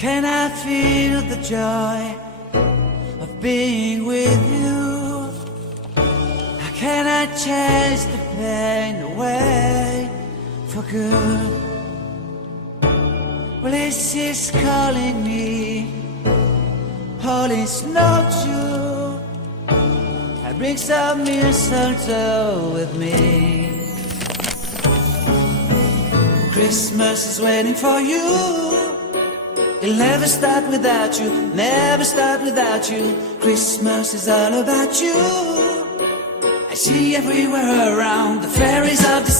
can I feel the joy of being with you? How can I chase the pain away for good? Well, this is calling me, all is not true. I bring some mistletoe with me. Christmas is waiting for you. It'll never start without you, never start without you. Christmas is all about you. I see everywhere around the fairies of December.